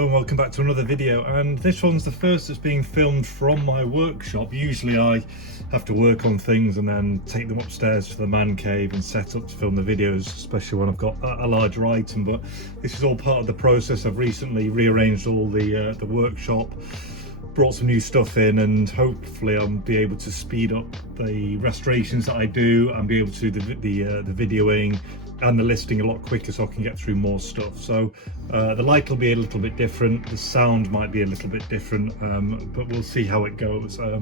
Hello and welcome back to another video, and this one's the first that's being filmed from my workshop. Usually I have to work on things and then take them upstairs to the man cave and set up to film the videos, especially when I've got a larger item, but this is all part of the process. I've recently rearranged all the workshop, brought some new stuff in, and hopefully I'll be able to speed up the restorations that I do and be able to do the videoing and the listing a lot quicker, so I can get through more stuff. So the light will be a little bit different, the sound might be a little bit different, but we'll see how it goes. I'll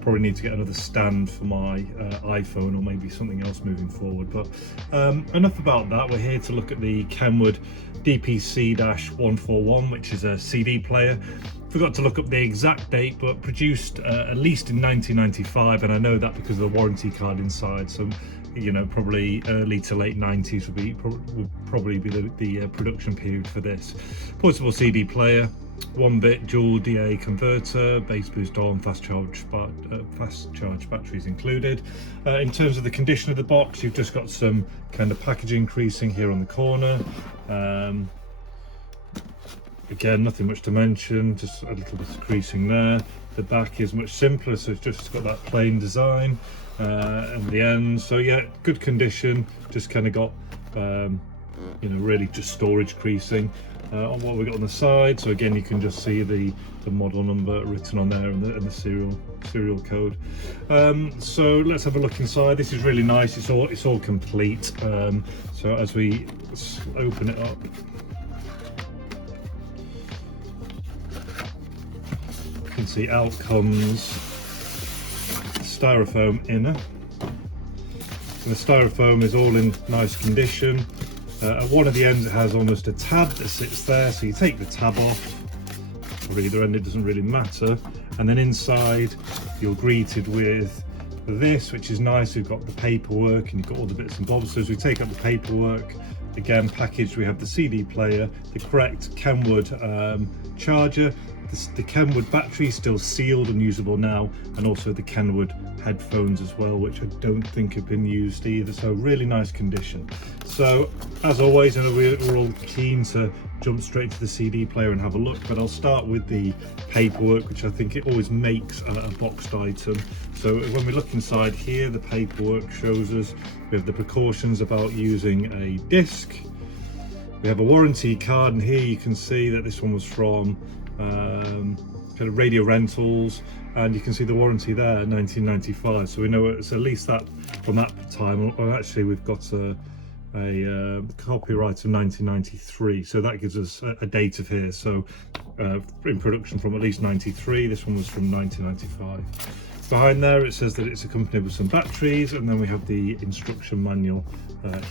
probably need to get another stand for my iPhone, or maybe something else moving forward. But enough about that. We're here to look at the Kenwood DPC-141, which is a CD player. Forgot to look up the exact date, but produced at least in 1995, and I know that because of the warranty card inside. So, you know, probably early to late 90s would probably be the production period for this. Portable CD player, 1-bit dual DA converter, bass boost on, fast charge batteries included. In terms of the condition of the box, you've just got some kind of packaging creasing here on the corner. Again, nothing much to mention, just a little bit of creasing there. The back is much simpler, so it's just got that plain design and the end. So yeah, good condition, just kind of got you know, really just storage creasing on what we got on the side. So again, you can just see the model number written on there and the serial code. So let's have a look inside. This is really nice. It's all complete. So as we open it up, you can see out comes styrofoam inner, and the styrofoam is all in nice condition. At one of the ends it has almost a tab that sits there, so you take the tab off, or either end, it doesn't really matter, and then inside you're greeted with this, which is nice. We've got the paperwork and you've got all the bits and bobs. So as we take up the paperwork, again packaged, we have the CD player, the correct Kenwood charger, the Kenwood battery still sealed and usable now, and also the Kenwood headphones as well, which I don't think have been used either. So really nice condition. So as always, I know we're all keen to jump straight to the CD player and have a look, but I'll start with the paperwork, which I think it always makes a boxed item. So when we look inside here, the paperwork shows us we have the precautions about using a disc. We have a warranty card, and here you can see that this one was from kind of Radio Rentals, and you can see the warranty there, 1995. So we know it's at least that from that time. Or actually, we've got a copyright of 1993, so that gives us a date of here. So in production from at least 93. This one was from 1995. Behind there it says that it's accompanied with some batteries, and then we have the instruction manual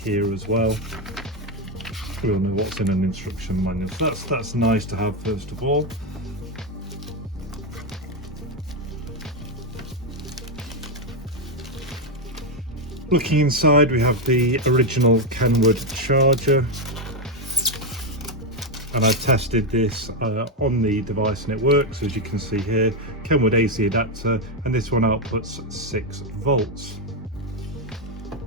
here as well. We all know what's in an instruction manual, so that's nice to have first of all. Looking inside, we have the original Kenwood charger, and I've tested this on the device and it works. As you can see here, Kenwood AC adapter, and this one outputs 6 volts.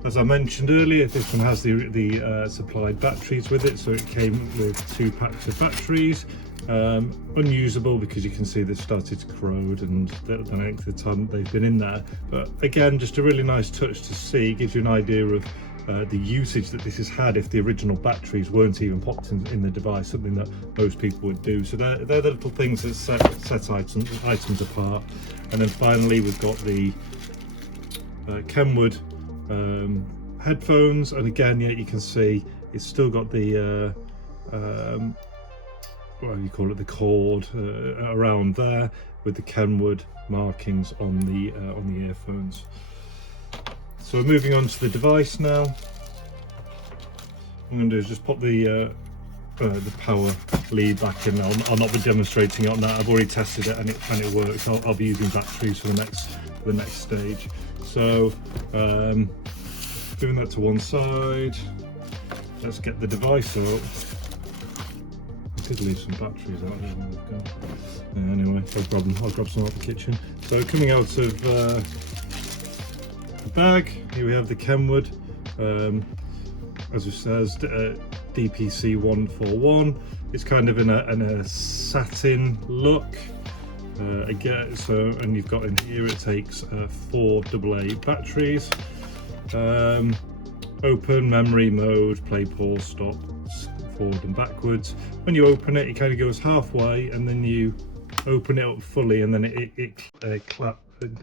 As I mentioned earlier, this one has the supplied batteries with it, so it came with 2 packs of batteries. Unusable because you can see they've started to corrode, and the length of time they've been in there. But again, just a really nice touch to see, gives you an idea of the usage that this has had if the original batteries weren't even popped in the device, something that most people would do. So they're the little things that set items apart. And then finally we've got the Kenwood headphones, and again, yeah, you can see it's still got the what do you call it, the cord around there with the Kenwood markings on the earphones. So we're moving on to the device now. What I'm going to do is just pop the power lead back in. I'll not be demonstrating it on that. I've already tested it and it works. I'll be using batteries for the next stage. So doing that to one side. Let's get the device out. I did leave some batteries out there. Anyway, I'll grab some out of the kitchen. So coming out of the bag, here we have the Kenwood, as it says, DPC-141. It's kind of in a satin look. Again, and you've got in here, it takes 4 AA batteries. Open, memory, mode, play, pause, stop, forward and backwards. When you open it, it kind of goes halfway, and then you open it up fully, and then it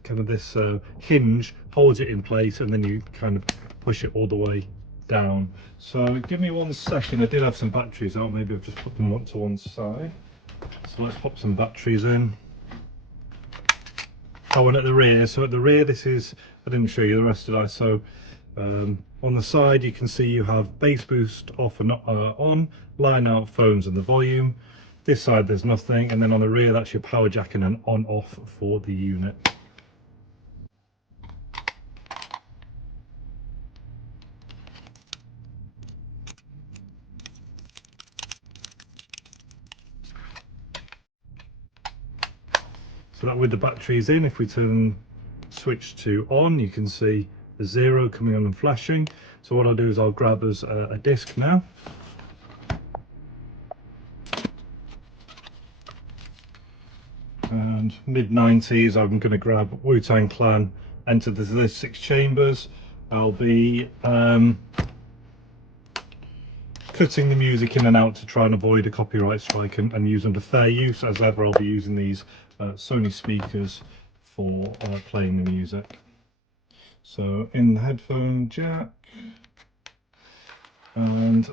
kind of this hinge holds it in place, and then you kind of push it all the way down. So give me 1 second. I did have some batteries out, maybe I've just put them on to one side. So let's pop some batteries in. Oh, and at the rear, so at the rear, this is, I didn't show you the rest, did I? So on the side you can see you have bass boost off and on, line out, phones and the volume. This side there's nothing, and then on the rear that's your power jack and an on off for the unit. So that with the batteries in, if we switch to on, you can see the 0 coming on and flashing. So what I'll do is I'll grab us a disc now. And mid-90s, I'm going to grab Wu-Tang Clan, Enter the 6 Chambers. I'll be cutting the music in and out to try and avoid a copyright strike and use under fair use. As ever, I'll be using these Sony speakers for playing the music. So in the headphone jack, and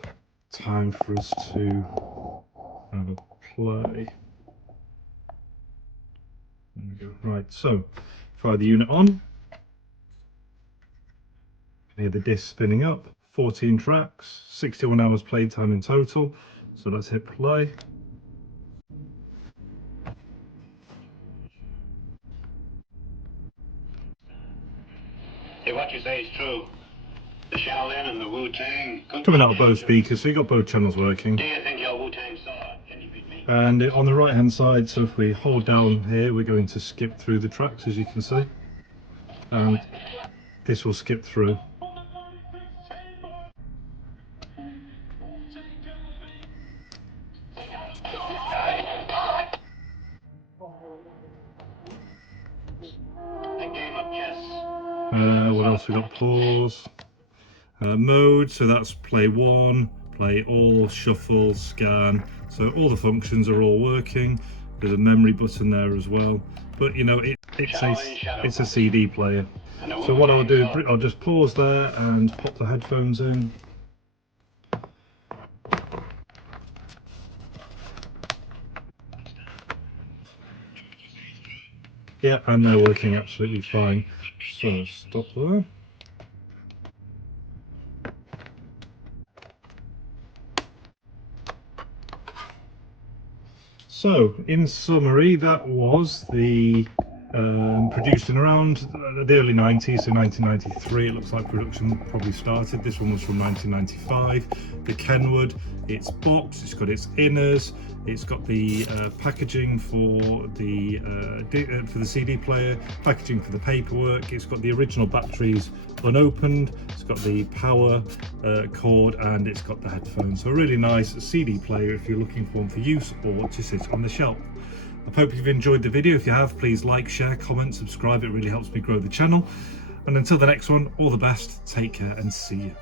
time for us to have a play. There we go. Right, so try the unit on. You can hear the disc spinning up. 14 tracks, 61 hours playtime in total. So let's hit play. Hey, what you say is true. The Shaolin and the Wu-Tang. Coming out of both speakers, so you've got both channels working. Do you think your Wu-Tang saw? Can you beat me? And on the right hand side, so if we hold down here, we're going to skip through the tracks, as you can see. And this will skip through. What else we got? Pause. Mode, so that's play 1, play all, shuffle, scan. So all the functions are all working. There's a memory button there as well. But you know, it's a CD player. So what I'll do, I'll just pause there and pop the headphones in. Yeah, and they're working absolutely fine. So stop there. So in summary, that was the produced in around the early 90s, so 1993 it looks like production probably started. This one was from 1995. The Kenwood, it's boxed, it's got its inners, it's got the packaging for the CD player, packaging for the paperwork, it's got the original batteries unopened, it's got the power cord, and it's got the headphones. So a really nice CD player if you're looking for one for use or to sit on the shelf. I hope you've enjoyed the video. If you have, please like, share, comment, subscribe. It really helps me grow the channel. And until the next one, all the best, take care and see you.